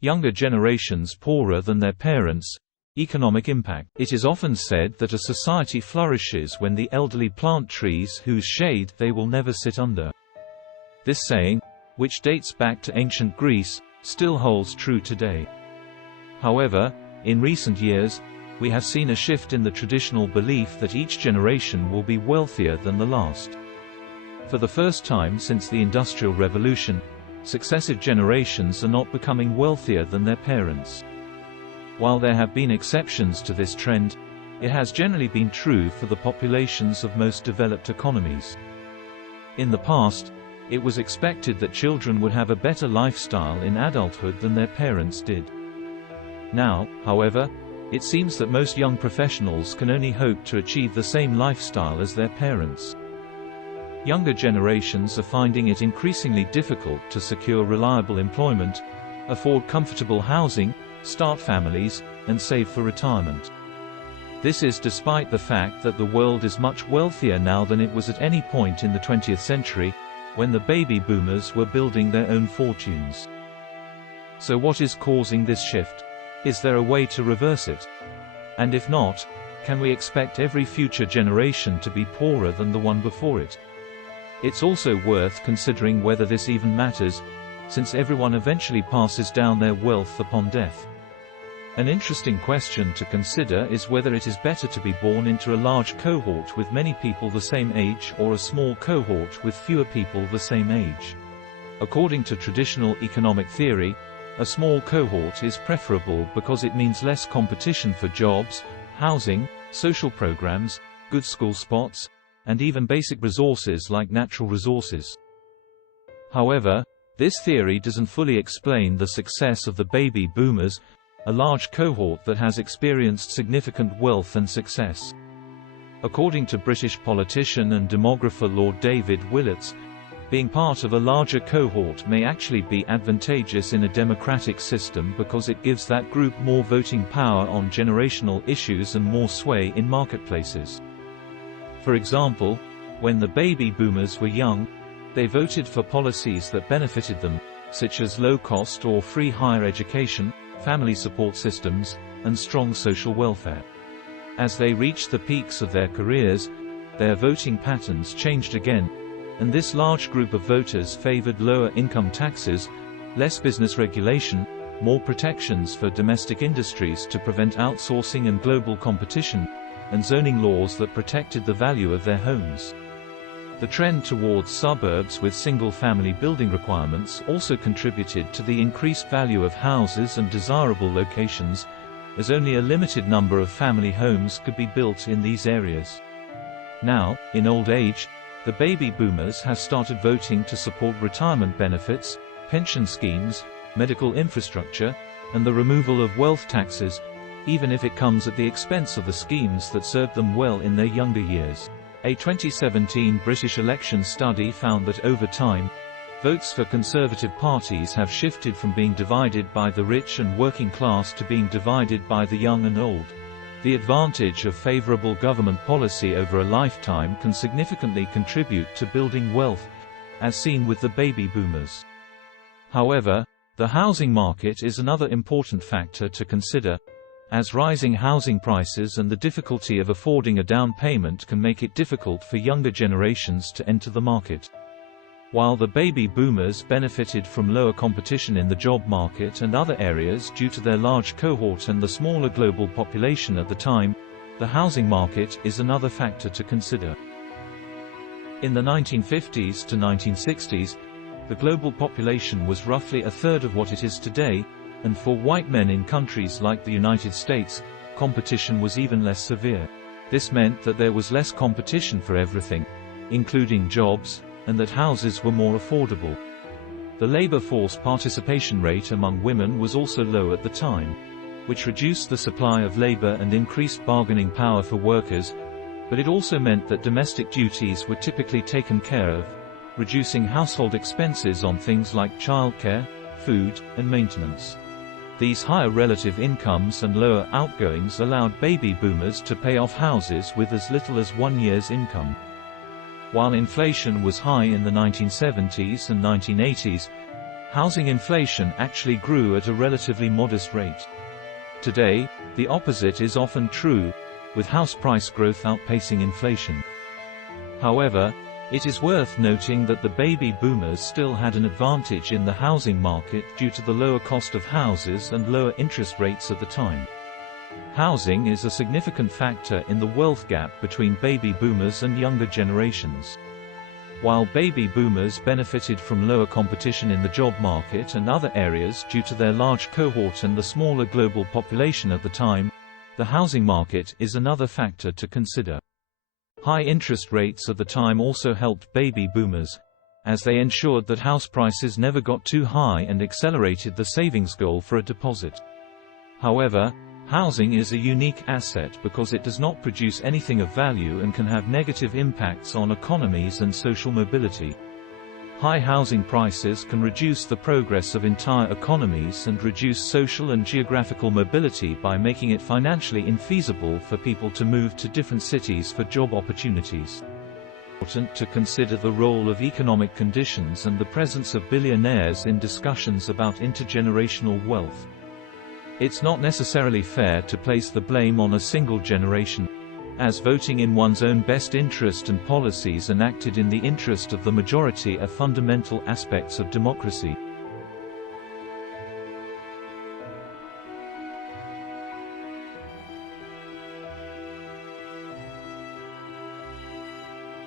Younger generations poorer than their parents. Economic impact. It is often said that a society flourishes when the elderly plant trees whose shade they will never sit under. This saying, which dates back to ancient Greece, still holds true today. However, in recent years, we have seen a shift in the traditional belief that each generation will be wealthier than the last. For the first time since the Industrial Revolution, successive generations are not becoming wealthier than their parents. While there have been exceptions to this trend, it has generally been true for the populations of most developed economies. In the past, it was expected that children would have a better lifestyle in adulthood than their parents did. Now, however, it seems that most young professionals can only hope to achieve the same lifestyle as their parents. Younger generations are finding it increasingly difficult to secure reliable employment, afford comfortable housing, start families, and save for retirement. This is despite the fact that the world is much wealthier now than it was at any point in the 20th century, when the baby boomers were building their own fortunes. So what is causing this shift? Is there a way to reverse it? And if not, can we expect every future generation to be poorer than the one before it? It's also worth considering whether this even matters, since everyone eventually passes down their wealth upon death. An interesting question to consider is whether it is better to be born into a large cohort with many people the same age or a small cohort with fewer people the same age. According to traditional economic theory, a small cohort is preferable because it means less competition for jobs, housing, social programs, good school spots, and even basic resources like natural resources. However, this theory doesn't fully explain the success of the baby boomers, a large cohort that has experienced significant wealth and success. According to British politician and demographer Lord David Willetts, being part of a larger cohort may actually be advantageous in a democratic system because it gives that group more voting power on generational issues and more sway in marketplaces. For example, when the baby boomers were young, they voted for policies that benefited them, such as low-cost or free higher education, family support systems, and strong social welfare. As they reached the peaks of their careers, their voting patterns changed again, and this large group of voters favored lower income taxes, less business regulation, more protections for domestic industries to prevent outsourcing and global competition, and zoning laws that protected the value of their homes. The trend towards suburbs with single-family building requirements also contributed to the increased value of houses and desirable locations, as only a limited number of family homes could be built in these areas. Now, in old age, the baby boomers have started voting to support retirement benefits, pension schemes, medical infrastructure, and the removal of wealth taxes, even if it comes at the expense of the schemes that served them well in their younger years. A 2017 British election study found that over time, votes for conservative parties have shifted from being divided by the rich and working class to being divided by the young and old. The advantage of favourable government policy over a lifetime can significantly contribute to building wealth, as seen with the baby boomers. However, the housing market is another important factor to consider, as rising housing prices and the difficulty of affording a down payment can make it difficult for younger generations to enter the market. While the baby boomers benefited from lower competition in the job market and other areas due to their large cohort and the smaller global population at the time, the housing market is another factor to consider. In the 1950s to 1960s, the global population was roughly a third of what it is today, and for white men in countries like the United States, competition was even less severe. This meant that there was less competition for everything, including jobs, and that houses were more affordable. The labor force participation rate among women was also low at the time, which reduced the supply of labor and increased bargaining power for workers, but it also meant that domestic duties were typically taken care of, reducing household expenses on things like childcare, food, and maintenance. These higher relative incomes and lower outgoings allowed baby boomers to pay off houses with as little as 1 year's income. While inflation was high in the 1970s and 1980s, housing inflation actually grew at a relatively modest rate. Today, the opposite is often true, with house price growth outpacing inflation. However, it is worth noting that the baby boomers still had an advantage in the housing market due to the lower cost of houses and lower interest rates at the time. Housing is a significant factor in the wealth gap between baby boomers and younger generations. While baby boomers benefited from lower competition in the job market and other areas due to their large cohort and the smaller global population at the time, the housing market is another factor to consider. High interest rates at the time also helped baby boomers, as they ensured that house prices never got too high and accelerated the savings goal for a deposit. However, housing is a unique asset because it does not produce anything of value and can have negative impacts on economies and social mobility. High housing prices can reduce the progress of entire economies and reduce social and geographical mobility by making it financially infeasible for people to move to different cities for job opportunities. It's important to consider the role of economic conditions and the presence of billionaires in discussions about intergenerational wealth. It's not necessarily fair to place the blame on a single generation, as voting in one's own best interest and policies enacted in the interest of the majority are fundamental aspects of democracy.